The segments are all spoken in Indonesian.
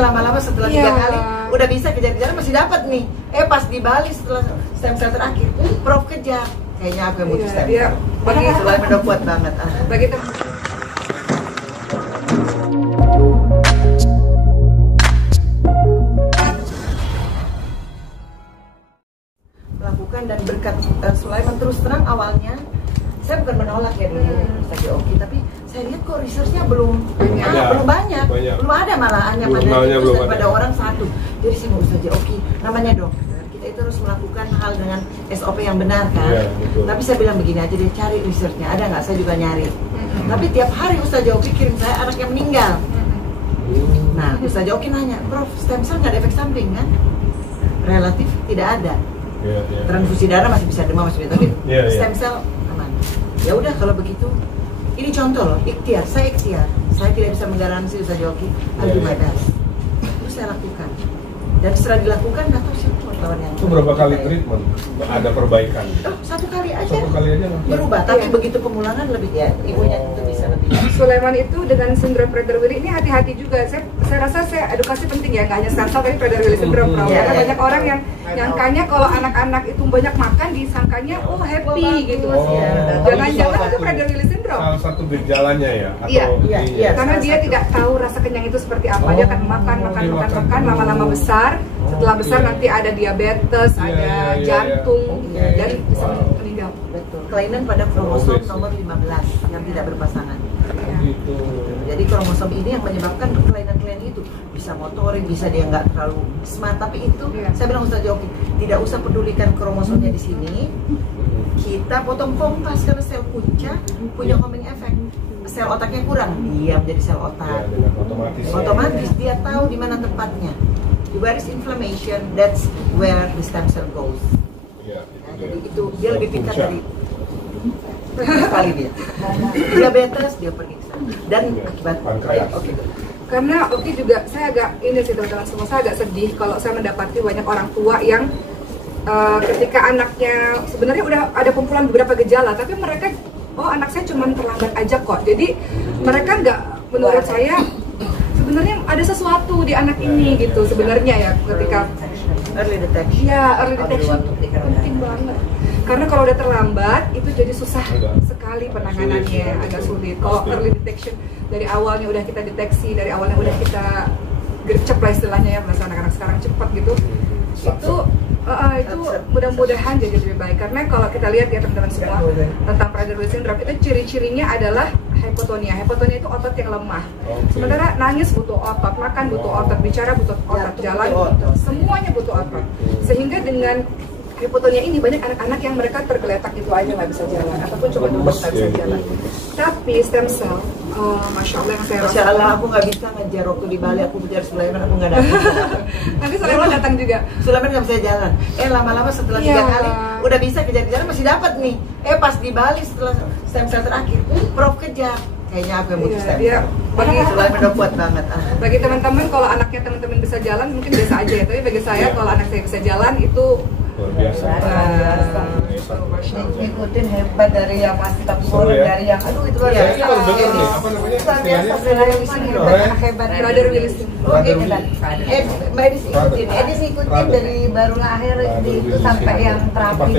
lama-lama setelah 3 kali udah bisa kejar-kejar masih dapat nih. Pas di Bali setelah stem cell terakhir, Prof kejar. Kayaknya aku yang butuh stem cell. Bagi Sulaiman udah kuat banget. Bagi melakukan dan berkat Sulaiman terus terang awalnya saya bukan menolak ya dulu Ustaz Oki, tapi saya lihat kok researchnya belum banyak. Belum ada malah hanya pada orang satu. Jadi saya mau Ustaz Oki, namanya dokter, kita itu harus melakukan hal dengan SOP yang benar kan. Tapi saya bilang begini aja deh, cari researchnya ada nggak? Saya juga nyari. Tapi tiap hari Ustaz Oki kirim saya anak yang meninggal. Nah Ustaz Oki nanya, Prof stem cell nggak ada efek samping kan? Relatif tidak ada. Transfusi darah masih bisa demam masih bisa, tapi stem cell aman. Ya udah kalau begitu, ini contoh loh, ikhtiar, saya tidak bisa menggaransi Ustaz Oki, I'll do my best. Terus saya lakukan, dan setelah dilakukan, nggak tahu siapa wartawan yang itu berapa kali treatment? Ada perbaikan? 1 kali aja. 1 kali aja berubah, tapi begitu pemulangan lebih ya, ibunya itu bisa lebih. Sulaiman itu dengan sindrom Prader-Willi ini hati-hati juga. Saya rasa edukasi penting ya, nggak hanya stem cell tapi Prader-Willi syndrome. Karena banyak orang yang nyangkanya kalau anak-anak itu banyak makan disangkanya happy gitu. Jangan-jangan itu Prader-Willi syndrome. Salah satu gejalanya ya? Iya. Karena dia tidak tahu rasa kenyang itu seperti apa. Dia akan makan, lama-lama besar. Setelah besar nanti ada diabetes, ada jantung, dan bisa meninggal. Betul. Kelainan pada kromosom nomor 15 yang tidak berpasangan. Jadi kromosom ini yang menyebabkan kelainan-kelainan itu, bisa motorik, bisa dia nggak terlalu smart, tapi itu saya bilang Ustaz Oki, tidak usah pedulikan kromosomnya di sini. Kita potong kompas karena sel punca punya homing effect. Sel otaknya kurang, dia menjadi sel otak. Otomatis dia tahu di mana tempatnya. Where is inflammation, that's where the stem cell goes. Jadi itu dia lebih pintar dari sekali dia. Diabetes dia pergi ke sana. Dan akibat karena juga saya agak ini sih teman-teman semua, saya agak sedih kalau saya mendapati banyak orang tua yang ketika anaknya sebenarnya udah ada kumpulan beberapa gejala, tapi mereka anak saya cuma terlambat aja kok. Jadi mereka nggak, menurut saya sebenarnya ada sesuatu di anak ini gitu sebenarnya ya, ketika early detection. Early detection penting banget. Karena kalau udah terlambat itu jadi susah sekali penanganannya, agak sulit. Kalau early detection dari awalnya udah kita deteksi, dari awalnya udah kita gercep lah istilahnya ya, bahasa anak-anak sekarang cepat gitu. Itu mudah-mudahan jadi lebih baik. Karena kalau kita lihat ya teman-teman semua tentang Prader-Willi syndrome itu ciri-cirinya adalah hypotonia. Hypotonia itu otot yang lemah. Sementara nangis butuh otot, makan butuh otot, bicara butuh otot, jalan semuanya butuh otot. Sehingga dengan hypotonia ini banyak anak-anak yang mereka tergeletak itu aja nggak bisa jalan, ataupun cuma duduk nggak bisa jalan. Tapi stem cell, masya Allah yang saya rasa. Masya Allah, aku nggak bisa ngejar waktu di Bali, aku kejar Sulaiman, aku nggak dapat. Nanti Sulaiman datang juga. Sulaiman nggak bisa jalan. Lama-lama setelah 3 kali udah bisa kejar-kejar masih dapat nih. Pas di Bali setelah stem cell terakhir, Prof kejar. Kayaknya aku yang butuh stem cell. Bagi Sulaiman udah kuat banget. Bagi teman-teman kalau anaknya teman-teman bisa jalan mungkin biasa aja ya. Tapi bagi saya kalau anak saya bisa jalan itu luar biasa. Ngikutin hebat dari yang masih taburan, dari yang aduh itu luar biasa. Saya baru dengar nih, apa namanya? Hebat. Prader-Willi syndrome. Mbak Edis ikutin dari baru lahir itu sampai yang terapi.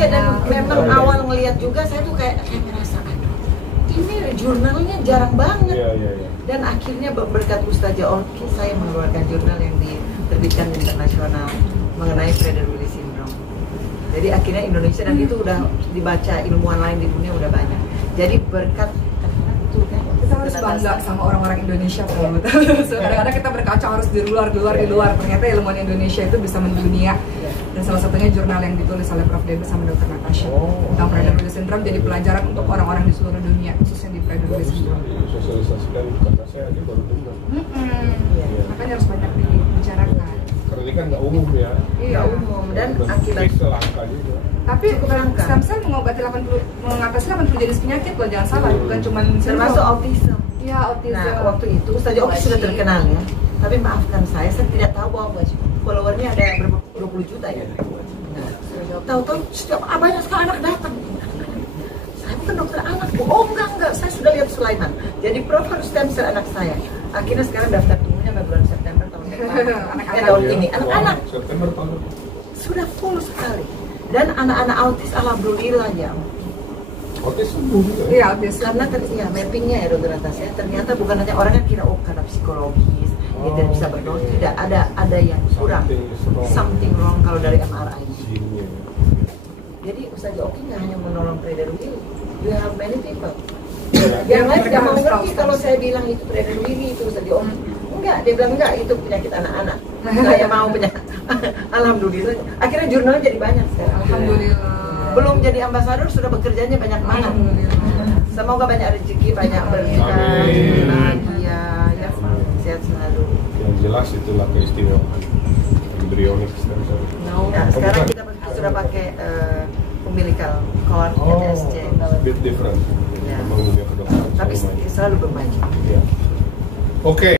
Iya, dan memang awal ngelihat juga saya tuh kayak merasa ini jurnalnya jarang banget. Dan akhirnya berkat Ustazah Oki saya mengeluarkan jurnal yang diterbitkan internasional mengenai Prader-Willi syndrome. Jadi akhirnya Indonesia, dan itu udah dibaca ilmuwan lain di dunia udah banyak. Jadi berkat itu kan kita harus bangga sama orang-orang Indonesia kalau kadang-kadang kita berkaca harus di luar. Ternyata ilmuwan Indonesia itu bisa mendunia. Dan salah satunya jurnal yang ditulis oleh Prof. Debbie sama Dr. Natasha tentang Prader-Willi syndrome jadi pelajaran untuk orang-orang di seluruh dunia, khususnya di Prader-Willi syndrome. Sosialisasikan kata saya aja baru dengar. Makanya harus banyak dibicarakan. Karena ini kan nggak umum ya. Nggak umum, dan akibatnya langka juga. Tapi stem cell mengatasi 80 jenis penyakit loh, jangan salah, bukan cuma termasuk autism. Iya, autism. Nah, waktu itu Ustazah Oki sudah terkenal ya. Tapi maafkan saya tidak tahu bahwa followernya ada yang berapa 20 juta ya. Nah, tahu-tahu setiap banyak sekali anak datang. Saya bukan dokter anak, enggak, saya sudah lihat Sulaiman. Jadi Prof harus stem cell anak saya. Akhirnya sekarang daftar tunggunya bulan September. tahun ini anak-anak September tahun sudah full sekali, dan anak-anak autis alhamdulillah ya. autis sembuh juga. Iya, autis. Karena ya mappingnya ya dokter Natasha, ternyata bukan hanya orang kan kira karena psikologis dia tidak bisa bernol, tidak, ada yang kurang, something wrong kalau dari MRI. Jadi Ustaz Oki nggak hanya menolong Prader-Willi, you have many people. Yang lain tidak mau ngerti kalau saya bilang itu Prader-Willi itu Ustaz Oki. Enggak, dia bilang enggak, itu penyakit anak-anak. Saya mau penyakit. Alhamdulillah. Akhirnya jurnal jadi banyak sekarang. Alhamdulillah. Belum jadi ambasador sudah bekerjanya banyak banget. Semoga banyak rezeki, banyak berkah, bahagia, ya sehat selalu. Yang jelas itulah keistimewaan embryonic stem cell. Nah, sekarang kita sudah pakai umbilical cord, NSC. Bit different. Ya. Memang dunia kedokteran Tapi selalu bermaju. Ya. Oke.